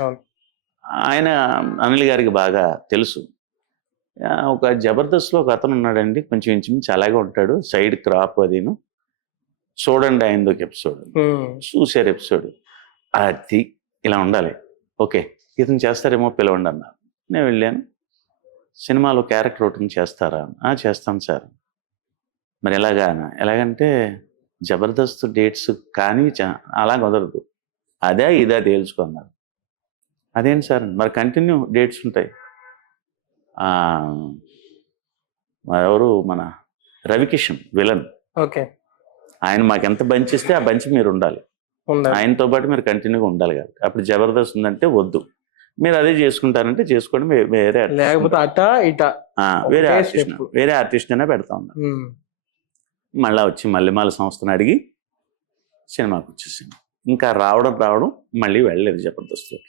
అవును. ఆయన అనిల్ గారికి బాగా తెలుసు. ఒక జబర్దస్త్‌లో ఒక అతను ఉన్నాడండి. కొంచెం ఇంచుమించు అలాగే ఉంటాడు. సైడ్ క్రాప్ అదీను. చూడండి ఆయనదొక ఎపిసోడ్. చూసారు ఎపిసోడ్. అది ఇలా ఉండాలి. ఓకే. ఇతను చేస్తారేమో పిలవండి అన్నారు. నేను వెళ్ళాను. సినిమాలో క్యారెక్టర్ ఒకటి చేస్తారా? చేస్తాను సార్. మరి ఎలాగా? ఎలాగంటే జబర్దస్త్ డేట్స్ కానీ అలా కుదరదు. అదా ఇదా తేల్చుకున్నారు. అదేంటి సార్ మరి కంటిన్యూ డేట్స్ ఉంటాయి. ఎవరు మన రవికిషన్ విలన్. ఓకే. ఆయన మాకు ఎంత బంచ్ ఇస్తే ఆ బంచ్ మీరు ఉండాలి. ఆయనతో పాటు మీరు కంటిన్యూగా ఉండాలి కాబట్టి. అప్పుడు జబర్దస్త్ ఉందంటే వద్దు. మీరు అదే చేసుకుంటారంటే చేసుకోండి. వేరే వేరే ఆర్టిస్ట్ అయినా పెడతా ఉన్నారు. మళ్ళా వచ్చి మల్లెమాల సంస్థను అడిగి సినిమాకి వచ్చేసింది. ఇంకా రావడం మళ్ళీ వెళ్ళలేదు జబర్దస్త్లోకి.